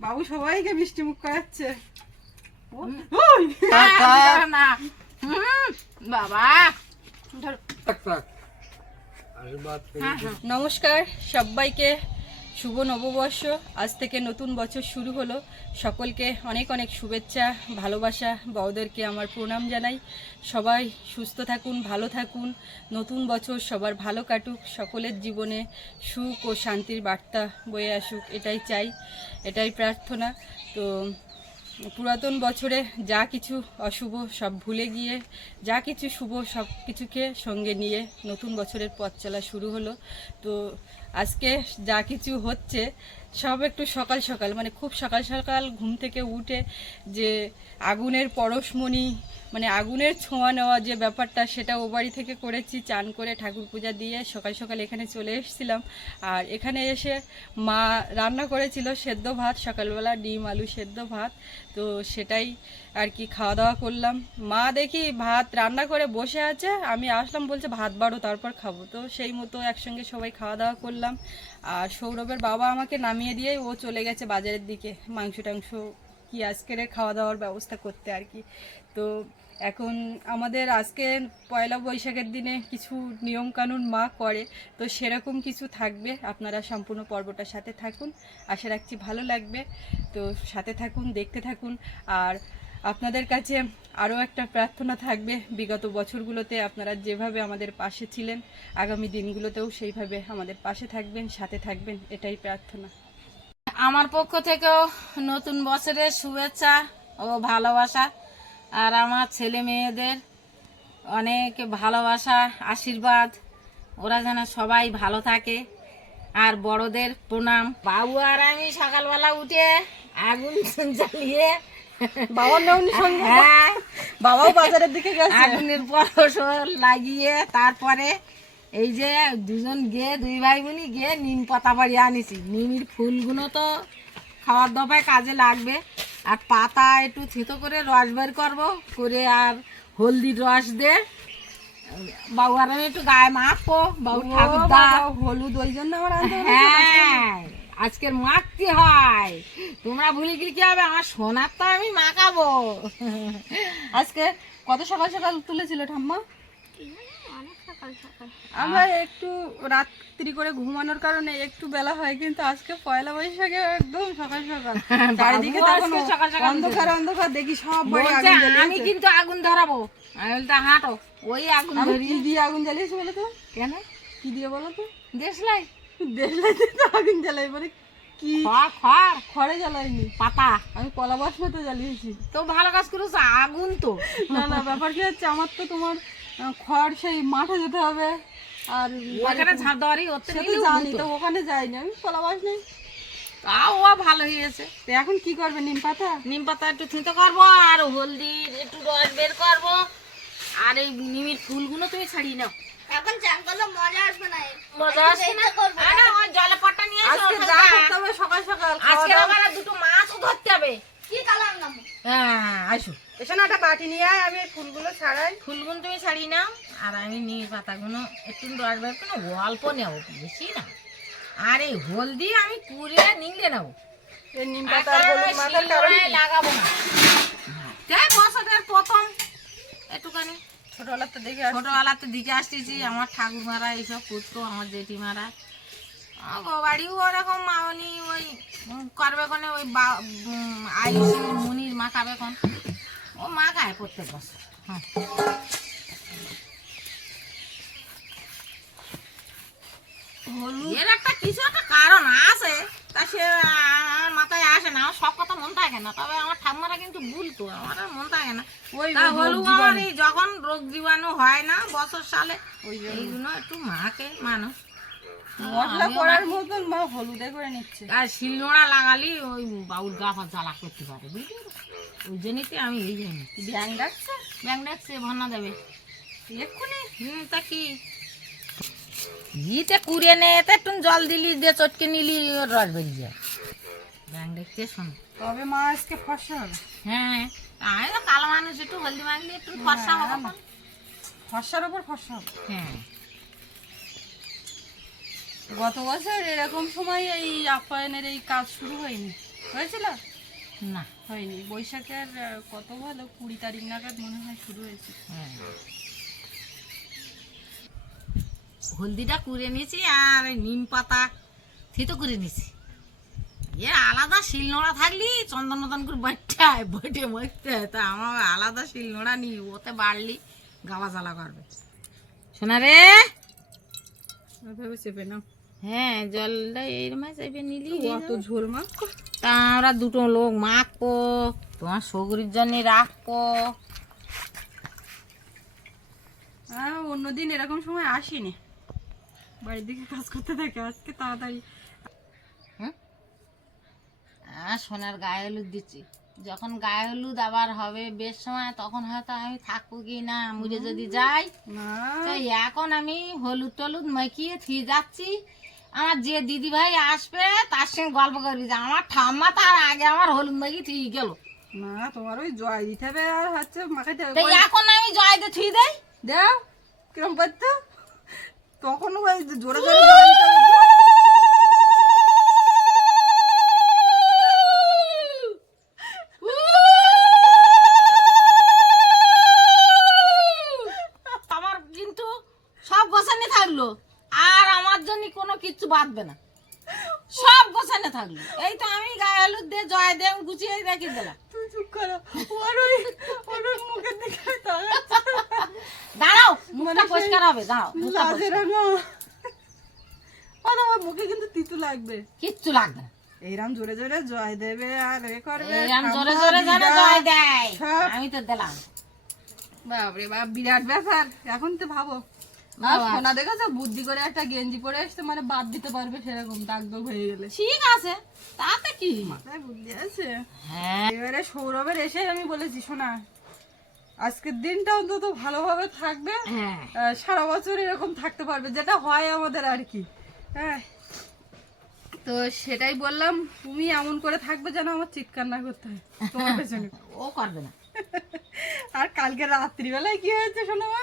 বাবু সবাইকে মিষ্টি মুখ করাচ্ছে। বাবা। হ্যাঁ, হ্যাঁ। নমস্কার সবাইকে। শুভ নববর্ষ। আজ থেকে নতুন বছর শুরু হলো। সকলকে অনেক অনেক শুভেচ্ছা, ভালোবাসা। বড়দেরকে আমার প্রণাম জানাই। সবাই সুস্থ থাকুন, ভালো থাকুন। নতুন বছর সবার ভালো কাটুক। সকলের জীবনে সুখ ও শান্তির বার্তা বয়ে আসুক, এটাই চাই, এটাই প্রার্থনা। তো পুরাতন বছরে যা কিছু অশুভ সব ভুলে গিয়ে, যা কিছু শুভ সব কিছুকে সঙ্গে নিয়ে নতুন বছরের পথ চলা শুরু হলো। তো আজকে যা কিছু হচ্ছে, সব একটু সকাল সকাল মানে খুব সকাল সকাল ঘুম থেকে উঠে যে আগুনের পরশমণি মানে আগুনের ছোঁয়া নেওয়া যে ব্যাপারটা, সেটা ও বাড়ি থেকে করেছি, চান করে ঠাকুর পূজা দিয়ে সকাল সকাল এখানে চলে এসেছিলাম। আর এখানে এসে মা রান্না করেছিল সেদ্ধ ভাত, সকালবেলা ডিম, আলু সেদ্ধ ভাত, তো সেটাই আর কি খাওয়া দাওয়া করলাম। মা দেখি ভাত রান্না করে বসে আছে, আমি আসলাম বলছে ভাত বাড়ো, তারপর খাব। তো সেই মতো একসঙ্গে সবাই খাওয়া দাওয়া করলাম। আর সৌরভের বাবা আমাকে নামিয়ে দিয়ে ও চলে গেছে বাজারের দিকে, মাংস টাংস কি আজকের খাওয়া দাওয়ার ব্যবস্থা করতে আর কি। তো এখন আমাদের আজকে পয়লা বৈশাখের দিনে কিছু নিয়মকানুন মা করে, তো সেরকম কিছু থাকবে। আপনারা সম্পূর্ণ পর্বটার সাথে থাকুন। আশা রাখছি ভালো লাগবে। তো সাথে থাকুন, দেখতে থাকুন। আর আপনাদের কাছে আরও একটা প্রার্থনা থাকবে। বিগত বছরগুলোতে আপনারা যেভাবে আমাদের পাশে ছিলেন, আগামী দিনগুলোতেও সেইভাবে আমাদের পাশে থাকবেন, সাথে থাকবেন, এটাই প্রার্থনা। আমার পক্ষ থেকেও নতুন বছরের শুভেচ্ছা ও ভালোবাসা। আর আমার ছেলে মেয়েদের অনেক ভালোবাসা, আশীর্বাদ। ওরা যেন সবাই ভালো থাকে। আর বড়দের প্রণাম। বাবু আর আমি সকালবেলা উঠে আগুন জ্বালিয়ে বাবার সঙ্গে হ্যাঁ বাবাও বাজারের দিকে গেছে। আগুনের পরশ লাগিয়ে তারপরে এই যে দুজন গিয়ে দুই ভাই বোনই গিয়ে নিম পাতা বাড়ি আনিছি। নিমের ফুলগুলো তো খাওয়ার দফায় কাজে লাগবে। আর পাতা একটু থেতো করে রস বের করব করে আর হলদির রস দে। বাবু আর একটু গায়ে মাখবো বাবু ঠাকুর হলুদ ওই জন্য আমার হ্যাঁ। আজকের মাখতে হয়? তোমরা ভুলে গেলে কি হবে? আমার সোনার তো আমি মাখাবো। আজকে কত সকাল সকাল তুলেছিল ঠাম্মা? আমরা একটু রাত্রি করে ঘুমানোর কারণে একটু বেলা হয় কিন্তু আজকে পয়লা বৈশাখে একদম সকাল সকাল। চারিদিকে বাবু সকাল সকাল অন্ধকার অন্ধকার দেখি সব আমি কিন্তু আগুন ধরাবো। আমি বলতে হাঁটো ওই আগুন দিয়ে আগুন জ্বালিয়েছি বলো তো? কেন? কি দিয়ে বলো তো? দেশলাই। দেখলাইতে তো আগুন জ্বালাই মানে কি খড় খড়। খড়ে জ্বালাইনি পাতা। আমি কলা বাসমতে জ্বালিয়েছি। তো ভালো কাজ করেছ আগুন তো। না না ব্যাপার কি হচ্ছে আমার তো তোমার খড় সেই মাঠে যেতে হবে। আর ওখানে ঝাঁপ দেওয়ারই থেকে তো জানি তো ওখানে যাইনি। আমি কলা বাস নেই। তাও ও ভালো হয়েছে তো এখন কি করবে নিম পাতা? নিম পাতা একটু থিতে করব আর হলদির একটু রস বের করব। আর এই নিমের ফুলগুলো তুমি ছাড়িয়ে নাও। এখন চান করলে মজা আসবে না মজা আসছে না? আরে ওই জলে পট্টা নিয়ে এসো আজকে যা করতে হবে সকাল সকাল আজকে আবার দুটো মাছও ধরতে হবে। কি কালার নাম? হ্যাঁ আসো। এসে না একটা বাটি নিয়ে আয় আমি এই ফুলগুলো ছাড়াই। ফুলগুলো তুমি ছাড়িয়ে নাও আর আমি নিয়ে পাতাগুলো একটু রস বের করে অল্প নেব বেশি না। আর এই হলদি আমি কুড়িয়ে নিংড়ে নেব। নিম পাতা লাগাবো না। তাই প্রথম একটুখানি। ছোটবেলার তো দেখে। ছোটবেলাতে দিকে আসতেছি, আমার ঠাকুরমারা এইসব করতো, আমার জেঠিমারা। বাড়িও ওরকম, মামনি ওই করবে কোনে ওই আয়ুষ মুনির মাখাবে কোন ও মাখায় প্রত্যেক বছর হ্যাঁ। এর একটা কিছু একটা কারণ আছে। তা সে আমার মাথায় আসে না আমার সব কথা মন থাকে না। তবে আমার ঠাম্মারা কিন্তু ভুলতো আমার আর মন থাকে না। ওই তা হলু আমার এই যখন রোগ জীবাণু হয় না বছর সালে ওই জন্য। এইগুলো একটু মাকে মানুষ। মশলা করার মতন বা হলুদে করে নিচ্ছে। আর শিলনোড়া লাগালি ওই বাউল গা ফা জ্বালা করতে পারে বুঝলি? ওই আমি এই জানি ব্যাং ডাকছে? ব্যাং ডাকছে ভন্না দেবে এক্ষুনি? হুম তা কি? ঘিতে কুড়ে নে তা একটু জল দিলি দিয়ে চটকে নিলি ওর রস বেরিয়ে যায়। ব্যাং দেখতে শোন। তবে মা আজকে ফসা হবে। হ্যাঁ আমি তো কালো মানুষ একটু হলদি মাখলি একটু ফর্সা হবে। ফসার ওপর ফসা হবে। হ্যাঁ। গত বছর এরকম সময় এই আপ্যায়নের এই কাজ শুরু হয়নি। হয়েছিল? না। হয়নি। বৈশাখের কত ভালো কুড়ি তারিখ নাগাদ মনে হয় শুরু হয়েছে। হ্যাঁ। হলদিটা করে নিয়েছি আর নিম পাতা থিতো করে নিয়েছি। এ আলাদা শিলনোড়া থাকলি চন্দন করে বাটতে হয় বটে মরতে হয়। তা আমার আলাদা শিলনোড়া নি ওতে বাড়লি গাওয়া জ্বালা করবে। শোনা রে? চেপে নাও হ্যাঁ জলটা এইরকম চাইবে নিলি। অত ঝোল মাখ তা আমরা দুটো লোক মাখবো তোমার সগরির জন্য রাখব। অন্যদিন এরকম সময় আসিনি। বাড়ির দিকে কাজ করতে থাকে আজকে তাড়াতাড়ি। আর সোনার গায়ে হলুদ দিচ্ছি। যখন গায়ে হলুদ আবার হবে বেশ সময় তখন হয়তো আমি থাকব কি না মুড়ে যদি যাই। তো এখন আমি হলুদ টলুদ মাখিয়ে থিয়ে যাচ্ছি। আমার যে দিদি ভাই আসবে তার সঙ্গে গল্প করবি যে আমার ঠাম্মা তার আগে আমার হলুদ মাখিয়ে থিয়ে গেল। না তোমার ওই জয় দিতে হবে আর হচ্ছে মাখাইতে হবে। এখন আমি জয়তে থুই দেই। দেও কিরম পারতো তখন ওই জোরে জোরে আমার কিন্তু সব গোছানো থাকল। আর আমার জন্য কোনো কিচ্ছু বাঁধবে না। সব গোছানো থাকল। এই তো আমি গায়ে হলুদ দিয়ে জয় দিয়ে গুছিয়ে রেখে দিলাম তুই চুপ করো ওর ওই ওর ওই মুখের দিকে তাকাচ্ছে। দাঁড়াও মুখটা পরিষ্কার হবে দাঁড়াও মুখটা লাজে পরিষ্কার। রাঙা ও তোমার মুখে কিন্তু তিতু লাগবে। কিচ্ছু লাগবে এইরাম জোরে জোরে জয় দেবে আর এ করবে। এরম জোরে ঠাম্মা, জোরে জয় দেয়। আমি তো দিলাম। বাপরে বাপ বিরাট ব্যাপার। এখন তো ভাবো। সোনা দেখেছ? বুদ্ধি করে একটা গেঞ্জি পরে আসতে মানে বাদ দিতে পারবে সেরকম দাগ দাগ হয়ে গেলে। ঠিক আছে। তাতে কি? মাথায় বুদ্ধি আছে। হ্যাঁ। এবারে সৌরভের এসে আমি বলেছি শোনা আজকের দিনটা অন্তত ভালোভাবে থাকবে। হ্যাঁ। সারা বছর এরকম থাকতে পারবে যেটা হয় আমাদের আর কি। হ্যাঁ। তো সেটাই বললাম তুমি এমন করে থাকবে যেন আমার চিৎকার না করতে হয় তোমার পেছনে। ও করবে না। আর কালকে রাত্রিবেলায় কি হয়েছে শোনো মা?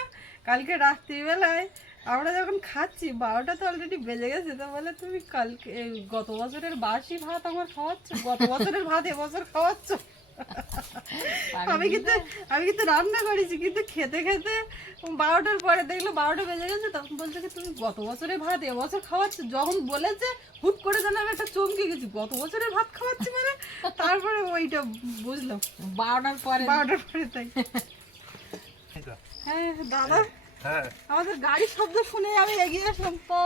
কালকে রাত্রিবেলায় আমরা যখন খাচ্ছি বারোটা তো অলরেডি বেজে গেছে তো বলে তুমি কালকে গত বছরের বাসি ভাত আমার খাওয়াচ্ছ গত বছরের ভাত এবছর খাওয়াচ্ছ? আমি কিন্তু আমি কিন্তু রান্না করেছি কিন্তু খেতে খেতে বারোটার পরে দেখল বারোটা বেজে গেছে তখন বলছে কি তুমি গত বছরে ভাত এবছর খাওয়াচ্ছ? যখন বলেছে হুট করে যেন আমি একটা চমকে গেছি গত বছরে ভাত খাওয়াচ্ছি মানে? তারপরে ওইটা বুঝলাম বারোটার পরে। বারোটার পরে তাই। হ্যাঁ দাদা হ্যাঁ। আমাদের গাড়ির শব্দ শুনে আমি এগিয়ে আসলাম তো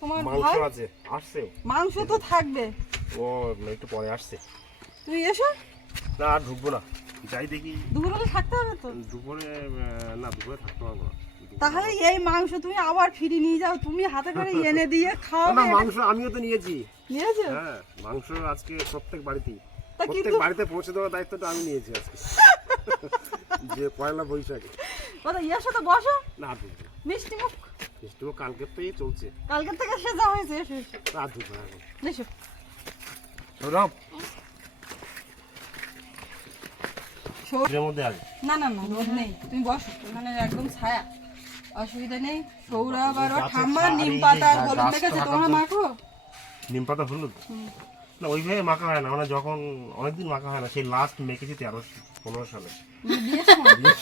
তোমার মাংস আছে আসছে। মাংস তো থাকবে। ও একটু পরে আসছে। তুই এসো। না আর ঢুকবো না। যাই দেখি। দুপুরে থাকতে হবে তো? দুপুরে না দুপুরে থাকতে পারব না। তাহলে এই মাংস তুমি আবার ফিরে নিয়ে যাও। তুমি হাতে করে এনে দিয়ে খাওয়াবে। না মাংস আমিও তো নিয়েছি। নিয়েছো? হ্যাঁ মাংস আজকে প্রত্যেক বাড়িতেই। প্রত্যেক বাড়িতে পৌঁছে দেওয়ার দায়িত্বটা আমি নিয়েছি আজকে। যে পয়লা বৈশাখে। ওটা এসো তো বসো। না ঢুকবো না। মিষ্টি মুখ। মিষ্টিও কালকে পেয়ে চলছে। কালকে থেকে সে যা হয়েছে এসো না এখন। এসো। সৌরভ সৌ- এর মধ্যে আগে না না না রোদ নেই। তুমি বসো। মানে একদম ছায়া। অসুবিধা নেই। সৌরভ আর ঠাম্মা নিম পাতা আর হলুদ গাছটা তোমরা মাখো? নিম পাতা হলুদ? না ওইভাবে মাখা হয় না। মানে যখন অনেকদিন মাখা হয় না সেই লাস্ট মেখেছি তেরো পনেরো সালে। বিয়ের বিয়ের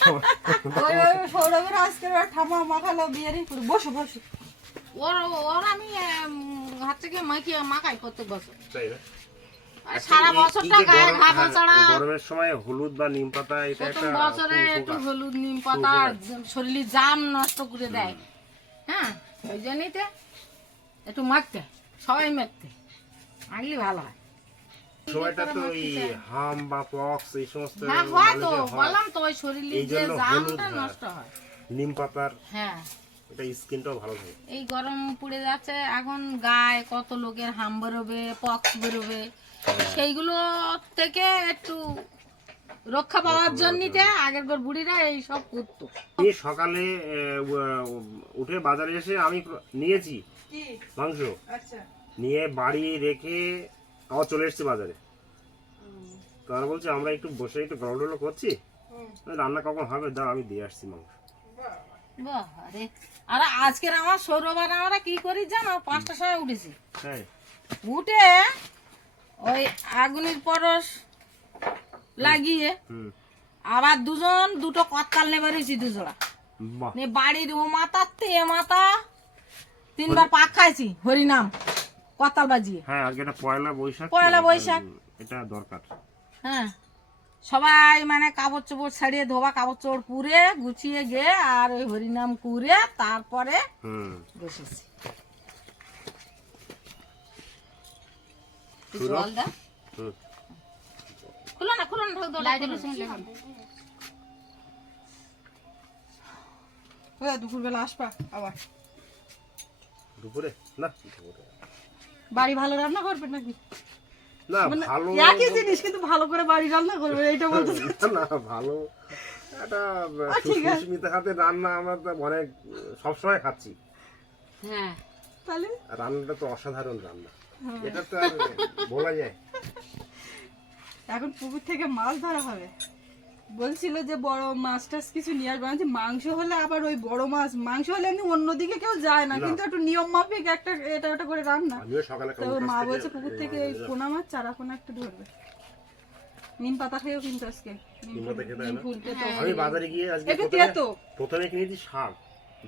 সৌরভের আজকে ঠাম্মা মাখালো বিয়েরই করে। বসো বসো। ওর ওর আমি হাত থেকে মাখিয়ে মাখাই প্রত্যেক বছর। তাই না? সারা বছরটা গায়ে হ্যাঁ, গরমের সময় হলুদ বা নিম পাতা এটা একটা বছরে একটু হলুদ নিম পাতা শরীরে জাম নষ্ট করে দেয়। হ্যাঁ ওই জন্যই তো একটু মাখতে সবাই মাখতে মাখলে ভালো হয়। সময়টা তো ওই হাম বা পক্স এই সমস্ত হ্যাঁ হয় তো বললাম তো ওই শরীরে যে জামটা নষ্ট হয়। নিম পাতার হ্যাঁ এটা স্কিনটাও ভালো থাকে। এই গরম পড়ে যাচ্ছে এখন গায়ে কত লোকের হাম বেরোবে পক্স বেরোবে। সেইগুলো থেকে একটু রক্ষা পাওয়ার জন্যতে আগের ঘর বুড়িরা এই সব করতো। আমি সকালে উঠে বাজারে এসে আমি নিয়েছি মাংস। আচ্ছা। নিয়ে বাড়ি রেখে আবার চলে এসেছি বাজারে। তারা বলছে আমরা একটু বসে একটু গরম করছি। রান্না কখন হবে? দাঁড়া আমি দিয়ে আসছি মাংস। বাবারে। আর আজকের আমার সৌরবার আমরা কি করি জানো? পাঁচটার সময় উঠেছি। উঠে ওই আগুনের পরশ লাগিয়ে আবার দুজন দুটো কত্তাল নেবে রয়েছি দুজোড়া নে বাড়ির ও মাথার তে এ মাথা তিনবার পাক খাইছি হরিনাম কত্তাল বাজিয়ে। হ্যাঁ আজকে এটা পয়লা বৈশাখ পয়লা বৈশাখ। এটা দরকার। হ্যাঁ। সবাই মানে কাপড় চোপড় ছাড়িয়ে ধোবা কাপড় চোপড় পুরে গুছিয়ে গে আর ওই হরিনাম কুরে তারপরে বসেছি। খুলো। না খুলো দুপুরবেলা আসবা আবার। দুপুরে? না বাড়ি ভালো রান্না করবে নাকি? না মানে ভালো একই জিনিস কিন্তু ভালো করে বাড়ি রান্না করবে এটা বলতে না ভালো। একটা ঠিক আছে। সুস্মিতা হাতে রান্না আমরা তো অনেক সবসময় খাচ্ছি। হ্যাঁ। তাহলে? রান্নাটা তো অসাধারণ রান্না। হ্যাঁ। এটা তো আর বলা যায়। এখন পুকুর থেকে মাছ ধরা হবে। বলছিল যে বড় মাছ টাছ কিছু নিয়ে আসবে। আমি মাংস হলে আবার ওই বড় মাছ মাংস হলে এমনি অন্যদিকে কেউ যায় না। কিন্তু একটু নিয়ম মাফিক একটা এটা ওটা করে রান্না। তো মা বলছে পুকুর থেকে ওই পোনা মাছ চারা পোনা একটা ধরবে। নিম পাতা খেয়েও কিন্তু আজকে। আমি বাজারে গিয়ে আজকে প্রথমে কিনেছি শাক।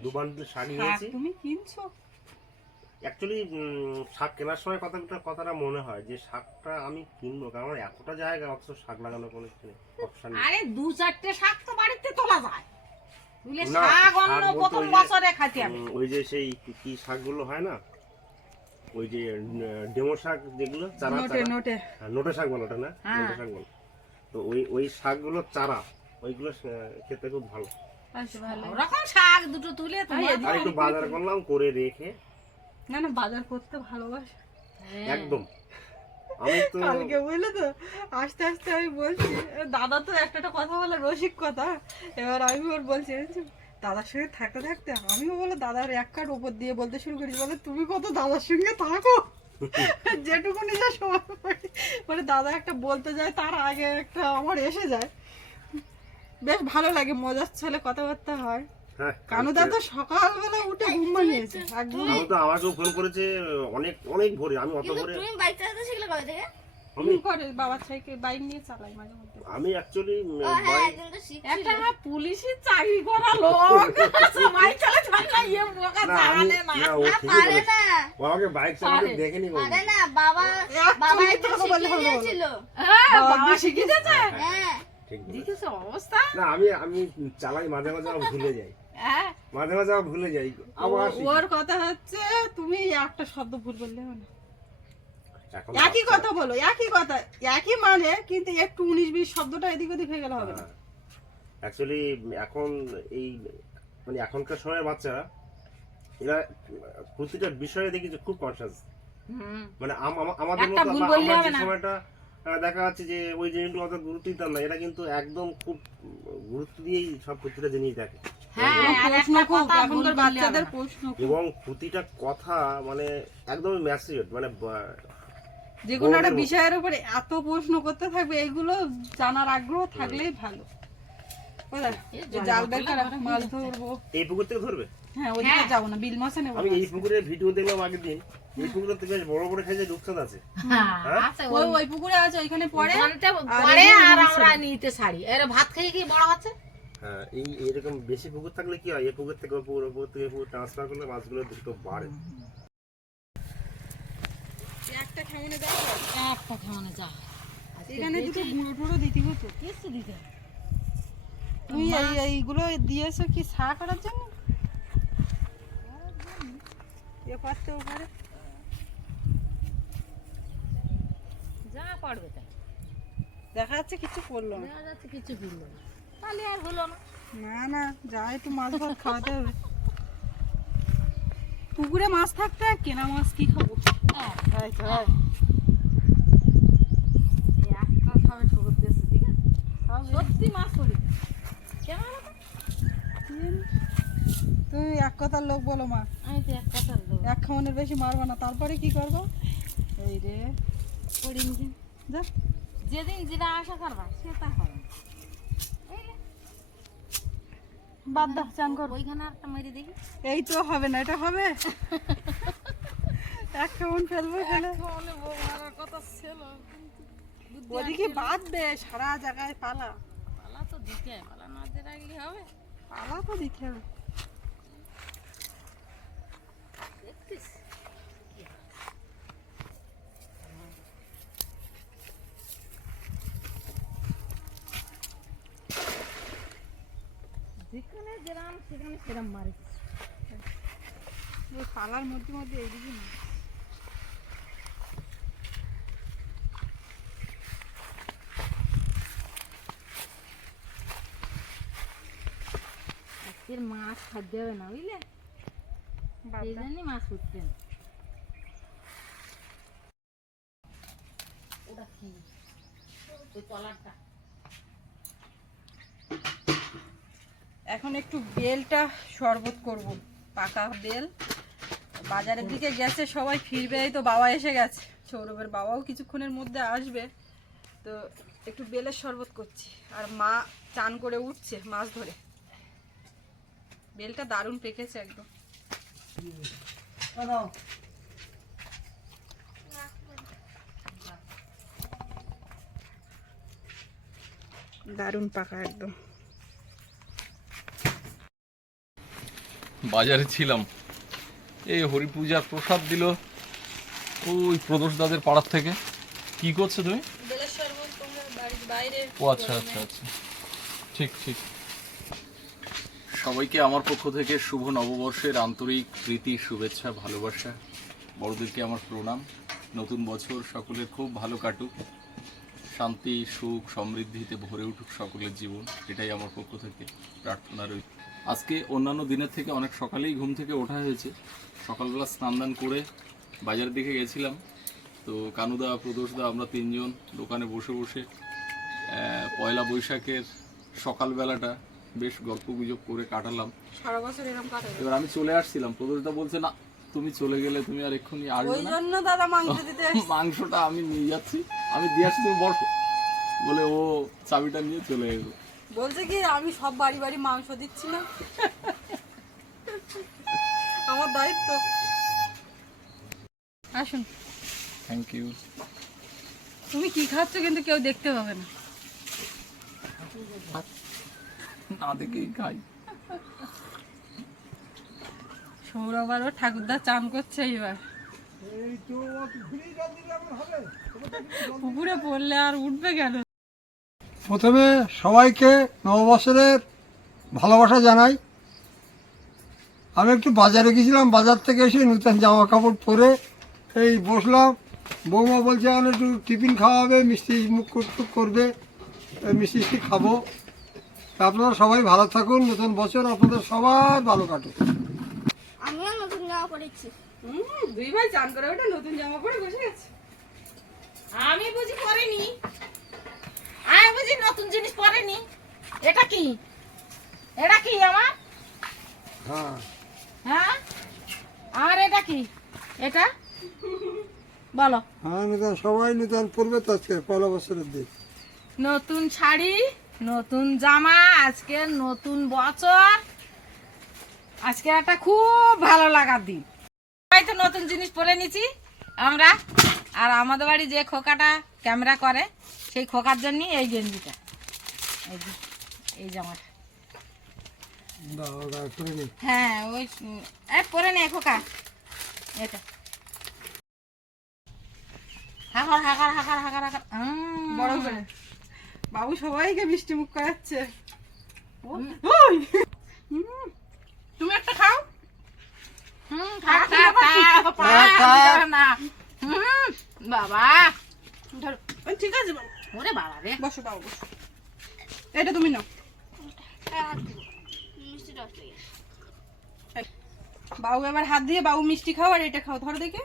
দু বান্ডিল শাক নিয়েছি তুমি কিনছো? অ্যাকচুয়ালি শাক কেনার সময় কথাটা কথাটা মনে হয় যে শাকটা আমি কিনবো কারণ আমার এতটা জায়গা অথচ শাক লাগানো কোনো অপশন নেই আরে দু চারটে শাক তো বাড়িতে তোলা যায়। বুঝলে শাক অন্য প্রথম ওই যে- বছরে খাইতে উম, ওই যে সেই কি- কি শাকগুলো হয় না? ওই যে ডেমো শাক যেগুলো চারা নোটে নোটে। হ্যাঁ, নোটে শাক বলো ওটা না? হ্যাঁ। নোটে শাক বলো। তো ওই ওই শাকগুলোর চারা ওইগুলো খেতে খুব ভালো। আচ্ছা ভালো। ওরকম শাক দুটো তুলে আর একটু বাজার করলাম করে রেখে না না বাজার করতে ভালোবাসে। একদম। আমি তো কালকে বুঝলে তো আস্তে আস্তে আমি বলছি দাদা তো একটা একটা কথা বলে রসিক কথা। এবার আমি ওর বলছি দাদার সঙ্গে থাকতে থাকতে আমিও বলে দাদার এক কাঠ ওপর দিয়ে বলতে শুরু করি বলে তুমি কত দাদার সঙ্গে থাকো? যেটুকু নিজের সময়। মানে দাদা একটা বলতে যায় তার আগে একটা আমার এসে যায়। বেশ ভালো লাগে মজার ছেলে কথাবার্তা হয় হ্যাঁ। কানুদা তো সকালবেলা উঠে ঘুম বানিয়েছে একদম। আমি তো আমাকেও ফোন করেছে অনেক অনেক ভোরে আমি অত ভোরে তুমি বাইক চালাতে শিখলে কবে থেকে? আমি কি করে বাবার সাইকেল বাইক নিয়ে চালাই মাঝে মধ্যে। আমি অ্যাকচুয়ালি হ্যাঁ একটা আমার পুলিশি চাকরি করা লোক। সবাই চলে ঝান্ডা ইয়ে বোকা জানে না। না পারে না। ও আমাকে বাইক চালাতে। দেখেনি। না বাবা বাবা হ্যাঁ বাবা হ্যাঁ ঠিক। অবস্থা? না আমি আমি চালাই মাঝে মাঝে ভুলে যাই। হ্যাঁ মাঝে মাঝে ভুলে যাই। ওর কথা হচ্ছে তুমি একটা শব্দ ভুল বললে না। একই কথা বলো একই কথা একই মানে কিন্তু একটু উনিশ বিশ শব্দটা এদিক ওদিক হয়ে গেলে হবে না। অ্যাকচুয়ালি এখন এই মানে এখনকার সময়ের বাচ্চারা এরা প্রতিটা বিষয়ে দেখি যে খুব কনসিয়াস মানে আম- আম- আমাদের মতো। সময়টা দেখা যাচ্ছে যে ওই জিনিসগুলো অত গুরুত্ব দিতাম না এরা কিন্তু একদম খুব গুরুত্ব দিয়েই সব প্রতিটা জিনিস দেখে। হ্যাঁ। এবং প্রতিটা কথা মানে একদমই মানে যে কোনো একটা বিষয়ের উপরে এত প্রশ্ন করতে থাকবে এগুলো জানার আগ্রহ থাকলেই ভালো। জল বেকার মাছ ধরবো। এই পুকুর থেকে ধরবে? হ্যাঁ ওইদিকে হ্যাঁ। যাব না বিল মাছে নেব আমি এই পুকুরের ভিডিও দেখলাম আগের দিন এই পুকুরের থেকে বেশ বড় বড় খাইছে আছে। হ্যাঁ ওই ওই ওই পুকুরে আছে ওইখানে পড়ে। জানতে আর পরে এই যে আর মাছের। আমরা নিতে ছাড়ি। এর ভাত খেয়ে কি বড় হচ্ছে? হ্যাঁ এই এরকম বেশি পুকুর থাকলে কি হয়? এই পুকুর থেকে পুকুর পুকুর থেকে পুকুর ট্রান্সফার করলে মাছগুলো দ্রুত বাড়ে। একটা খামনে দেখো একটা খাওয়ানো যা। এখানে দুটো গুঁড়ো টুড়ো দিতে হতো। কিছু দিতে। তুমি এই এইগুলো দিয়েছ কি চা করার জন্য? এ পারতে ওপারে। যা পারবে তাই। দেখা যাচ্ছে কিছু করল না। দেখা যাচ্ছে কিছু কিনলো না। তাহলে আর হলো না। না না যা একটু মাছ ভাত খাওয়াতে হবে পুকুরে মাছ থাকতে কেনা মাছ কি খাব? হ্যাঁ তাই তো হয়। দিয়েছে ঠিক আছে? সত্যি মাছ করি? তুমি এক কথার লোক বলো মা। আমি তো এক কথা লোক। এক খামনের বেশি মারবো না তারপরে কি করব? এই রে। করিনি? যা। যেদিন যেটা আশা করবা সেটা হবে না। বাদ দাও চান কর। ওইখানে একটা মেরে দেখি। এই তো হবে না এটা হবে? এক কেমন ফেলব ফেলে কথা ছিল ওদিকে বাদ দে সারা জায়গায় পালা। পালা তো দিতে পালা না দিয়ে রাখলে হবে। পালা তো দিতে হবে। যেখানে সেখানে সেরাম মারে পালার মধ্যে মধ্যে এইদিকে না আজকের মাছ খাদ্য হবে না বুঝলে? জন্যই মাছ উঠছে না। ওটা কি? ওই তলারটা এখন একটু বেলটা শরবত করব পাকা বেল। বাজারের দিকে গেছে সবাই ফিরবে তো বাবা এসে গেছে। সৌরভের বাবাও কিছুক্ষণের মধ্যে আসবে। তো একটু বেলের শরবত করছি। আর মা চান করে উঠছে মাছ ধরে। বেলটা দারুণ পেকেছে একদম। দারুণ পাকা একদম। বাজারে ছিলাম। এই হরি পূজার প্রসাদ দিল ওই প্রদোষ দাদের পাড়ার থেকে। কি করছ তুমি? বেলের শরবত তোমরা বাড়ির বাইরে। ও আচ্ছা আচ্ছা আচ্ছা। ঠিক ঠিক। সবাইকে আমার পক্ষ থেকে শুভ নববর্ষের আন্তরিক প্রীতি শুভেচ্ছা ভালোবাসা। বড়দেরকে আমার প্রণাম। নতুন বছর সকলের খুব ভালো কাটুক। শান্তি সুখ সমৃদ্ধিতে ভরে উঠুক সকলের জীবন। এটাই আমার পক্ষ থেকে প্রার্থনা রইল। আজকে অন্যান্য দিনের থেকে অনেক সকালেই ঘুম থেকে ওঠা হয়েছে। সকালবেলা স্নান দান করে বাজারের দিকে গেছিলাম। তো কানুদা প্রদোষদা আমরা তিনজন দোকানে বসে বসে পয়লা বৈশাখের সকালবেলাটা বেশ গল্প গুজব করে কাটালাম। সারা বছর এরকম কাটে এবার আমি চলে আসছিলাম। প্রদোষদা বলছে না তুমি চলে গেলে তুমি আর এক্ষুনি আসবে ওই জন্য দাদা মাংস দিতে মাংসটা আমি নিয়ে যাচ্ছি। আমি দিয়ে আসছি তুমি বসো। বলে ও চাবিটা নিয়ে চলে গেল বলছে কি আমি সব বাড়ি বাড়ি মাংস দিচ্ছি না। আমার দায়িত্ব। আসুন। থ্যাংক ইউ তুমি কি খাচ্ছ কিন্তু কেউ দেখতে পাবে না। না দেখেই খাই। সৌরভ আর ওর ঠাকুরদা চান করছে এইবার। পুকুরে পড়লে আর উঠবে কেন? প্রথমে সবাইকে নববছরের ভালোবাসা জানাই। আমি একটু বাজারে গেছিলাম বাজার থেকে এসে নতুন জামা কাপড় পরে এই বসলাম। বৌমা বলছে এখন একটু টিফিন খাওয়াবে মিষ্টি মুখ টুক করবে মিষ্টি মিষ্টি খাব। আপনারা সবাই ভালো থাকুন নতুন বছর আপনাদের সবার ভালো কাটুক। আমিও নতুন জামা পরেছি। দুই ভাই চান করে ওটা নতুন জামা পরে বসে গেছে আমি বুঝি পরেনি। আমি বুঝি নতুন জিনিস পরেনি। এটা কি? এটা কি আমার? হ্যাঁ। হ্যাঁ? আর এটা কি? এটা? বলো। হ্যাঁ নতুন সবাই নতুন পড়বে তো আজকে পয়লা বছরের দিন। নতুন শাড়ি নতুন জামা আজকে নতুন বছর। আজকে একটা খুব ভালো লাগার দিন। সবাই তো নতুন জিনিস পরে নিছি আমরা। আর আমাদের বাড়ি যে খোকাটা ক্যামেরা করে সেই খোকার জন্য এই গেঞ্জিটা। এই যে, এই জামাটা হ্যাঁ ওই পরে নে খোকা। এটা। হাকার হাকার হাকার হাকার হাকার। বড় করে। বাবু সবাইকে মিষ্টি মুখ করাচ্ছে। হুম, তুমি একটা খাও। হুম, খা, খা, খা, পা, দিতে না। হুম, বাবা। ঠিক আছে বাবু। ওরে বাবা রে। বসো বাবু বসো। এটা তুমি নাও। হয়ে এবার হাত দিয়ে বাবু মিষ্টি খাও আর এটা খাও ধরো দেখে।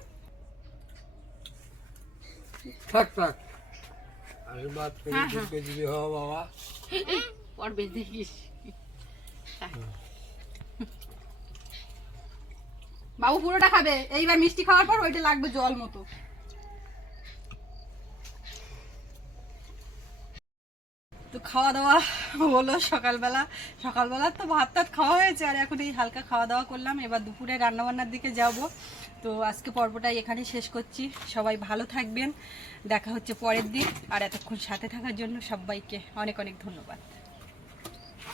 থাক থাক। আশীর্বাদ করি যদি হওয়া বাবা। পড়বে দেখিস। বাবু পুরোটা খাবে এইবার মিষ্টি খাওয়ার পর ওইটা লাগবে জল মতো। খাওয়া দাওয়া হলো সকালবেলা। সকালবেলা তো ভাত টাত খাওয়া হয়েছে, আর এখন এই হালকা খাওয়া দাওয়া করলাম। এবার দুপুরে রান্নাবান্নার দিকে যাব। তো আজকে পর্বটাই এখানে শেষ করছি। সবাই ভালো থাকবেন। দেখা হচ্ছে পরের দিন। আর এতক্ষণ সাথে থাকার জন্য সবাইকে অনেক অনেক ধন্যবাদ।